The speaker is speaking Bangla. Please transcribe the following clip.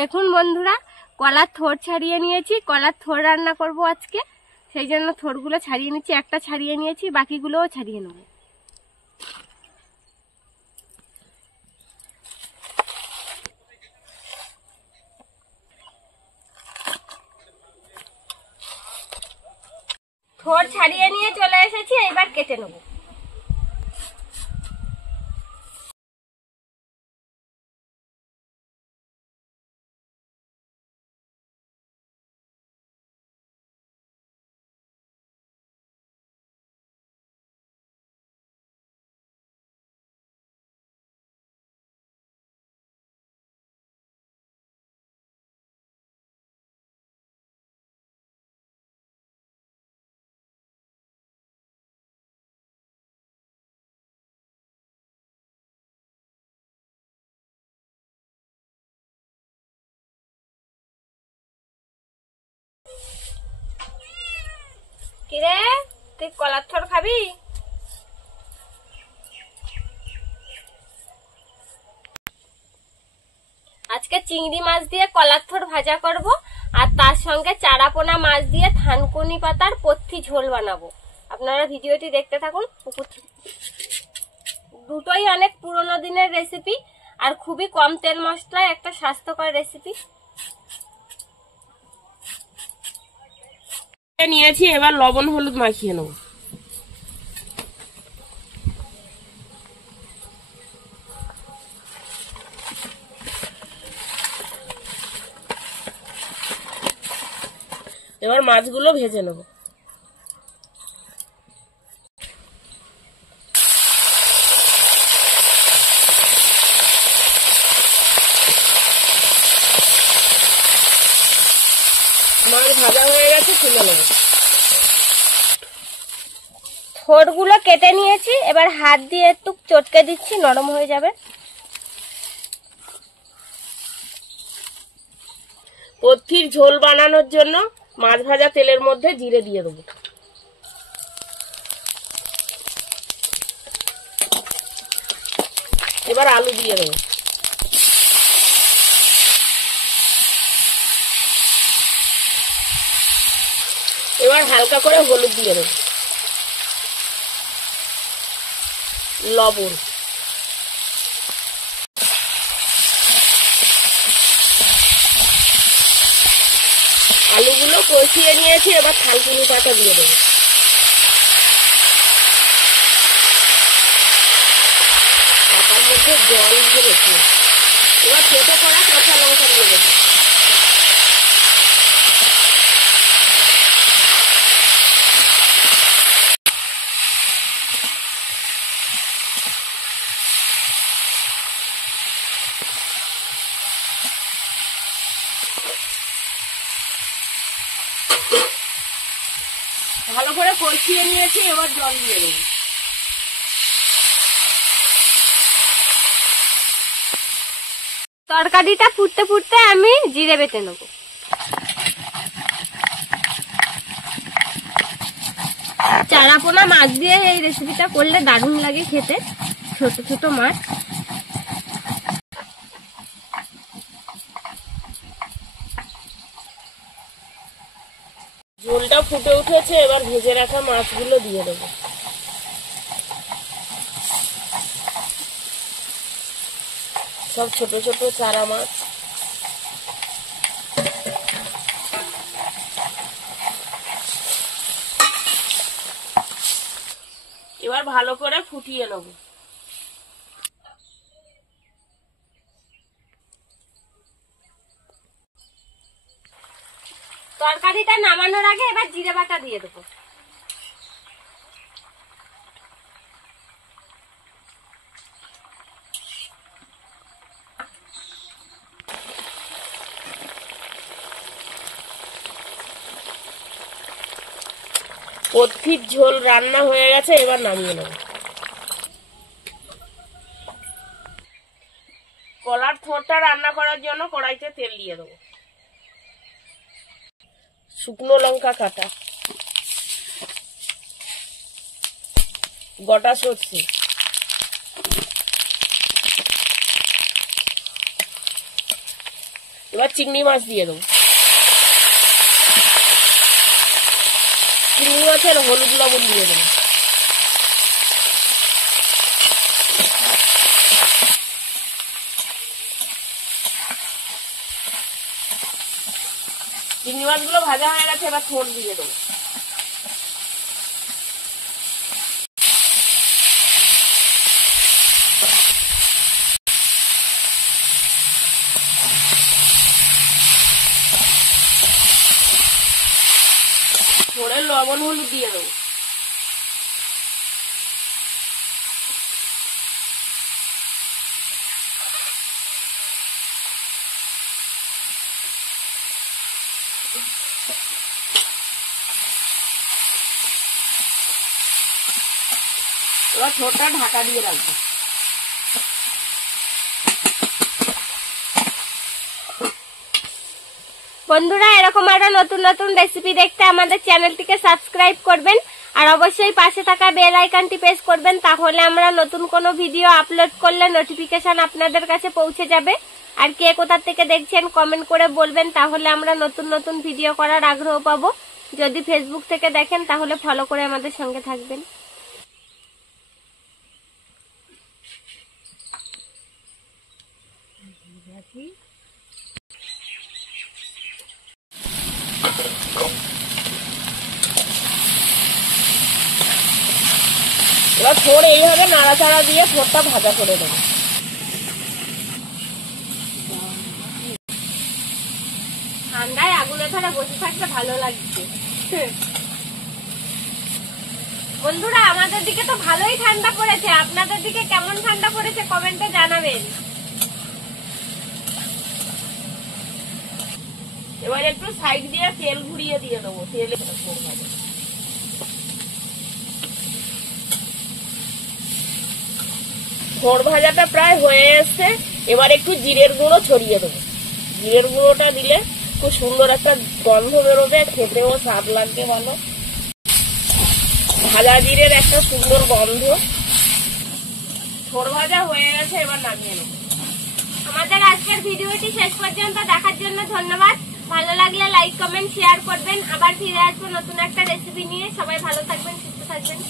দেখুন বন্ধুরা, কলার থোড় ছাড়িয়ে নিয়েছি। কলার থোড় রান্না করব আজকে, সেই জন্য থোড়গুলো ছাড়িয়ে নিচ্ছি। একটা ছাড়িয়ে নিয়েছি, বাকিগুলোও ছাড়িয়ে নেব। থোড় ছাড়িয়ে নিয়ে চলে এসেছি, এবার কেটে নেব। কিরে, তুই কলার থোড় খাবি? আজকে চিংড়ি মাছ দিয়ে কলার থোড় ভাজা করব, আর তার সঙ্গে চারাপোনা মাছ দিয়ে থানকুনি পাতার পথ্যি ঝোল বানাবো। আপনারা ভিডিওটি দেখতে থাকুন। দুটোই অনেক পুরনো দিনের রেসিপি, আর খুবই কম তেল মশলায় একটা স্বাস্থ্যকর রেসিপি নিয়েছি। এবার লবণ হলুদ মাখিয়ে নেব। এবার মাছগুলো ভেজে নেব। মাছ ভাজা হয়ে গেছে, তুলে নেব। থোড়গুলো কেটে নিয়েছি, এবার হাত দিয়ে একটু চটকে দিচ্ছি, নরম হয়ে যাবে। পথ্যির ঝোল বানানোর জন্য মাছ ভাজা তেলের মধ্যে জিরে দিয়ে দেবো। এবার আলু দিয়ে দেবো। এবার হালকা করে হলুদ দিয়ে দেবো, লবণ। আলুগুলো কষিয়ে নিয়েছি, এবার থানকুনি পাতা দিয়ে দেবো। পাতার মধ্যে জল দিয়ে রেখে এবার ছোটো করা কাঁচা লঙ্কা দিয়ে দেবো। ভালো করে কষিয়ে নিয়েছি, এবার জল দিয়ে দেবো। তরকারিটা ফুটতে ফুটতে আমি জিরে বেটে নেব। চারাপোনা মাছ দিয়ে এই রেসিপিটা করলে দারুণ লাগে খেতে, ছোট ছোট মাছ। ঝোলটা ফুটে উঠেছে, এবার ভেজে রাখা মাছগুলো দিয়ে দেবো। সব ছোট ছোট চারা মাছ। এবার ভালো করে ফুটিয়ে নেব। তরকারিটা নামানোর আগে এবার জিরে বাটা দিয়ে দেবো। পথ্যির ঝোল রান্না হয়ে গেছে, এবার নামিয়ে নেব। কলার থোড়টা রান্না করার জন্য কড়াইতে তেল দিয়ে দেবো। শুকনো লঙ্কা কাটা, গোটা সরষে, এবার চিংড়ি মাছ দিয়ে দেবো। চিংড়ি মাছের হলুদ লবণ দিয়ে দেবো। চিংড়ি মাছগুলো ভাজা হয়ে গেছে, এবার থোড় দিয়ে দেবো। থোড়ের লবণ হলুদ দিয়ে দেবো। এবার ছোটটা ঢাকা দিয়ে রাখবো। বন্ধুরা, এরকম আরো নতুন নতুন রেসিপি দেখতে আমাদের চ্যানেলটিকে সাবস্ক্রাইব করবেন আর অবশ্যই পাশে থাকা বেল আইকনটি প্রেস করবেন, তাহলে আমরা নতুন কোনো ভিডিও আপলোড করলে নোটিফিকেশন আপনাদের কাছে পৌঁছে যাবে। আর কে কোথা থেকে দেখছেন কমেন্ট করে বলবেন, তাহলে আমরা নতুন নতুন ভিডিও করার আগ্রহ পাবো। যদি ফেসবুক থেকে দেখেন তাহলে ফলো করে আমাদের সঙ্গে থাকবেন। এবার থোড় এইভাবে নাড়াচাড়া দিয়ে থোড়টা ভাজা করে দেবো। ঠান্ডায় আগুনে ধরে বসে থাকতে ভালো লাগছে। বন্ধুরা, আমাদের দিকে তো ভালোই ঠান্ডা পড়েছে, আপনাদের দিকে কেমন ঠান্ডা পড়েছে কমেন্টে জানাবেন। এবার একটু সাইড দিয়ে তেল ঘুরিয়ে দিয়ে দেবো। তেল থোড় ভাজাটা প্রায় হয়ে এসছে। এবার একটু জিরের গুঁড়ো ছড়িয়ে দেবো। জিরের গুঁড়োটা দিলে খুব সুন্দর একটা গন্ধ বেরোবে, খেতেও স্বাদ লাগবে ভালো। ভাজা জিরের একটা সুন্দর গন্ধ। থোড় ভাজা হয়ে গেছে, এবার নামিয়ে নেব। আমাদের আজকের ভিডিওটি শেষ পর্যন্ত দেখার জন্য ধন্যবাদ। ভালো লাগলে লাইক কমেন্ট শেয়ার করবেন। আবার ফিরে আসবো নতুন একটা রেসিপি নিয়ে। সবাই ভালো থাকবেন, সুস্থ থাকবেন।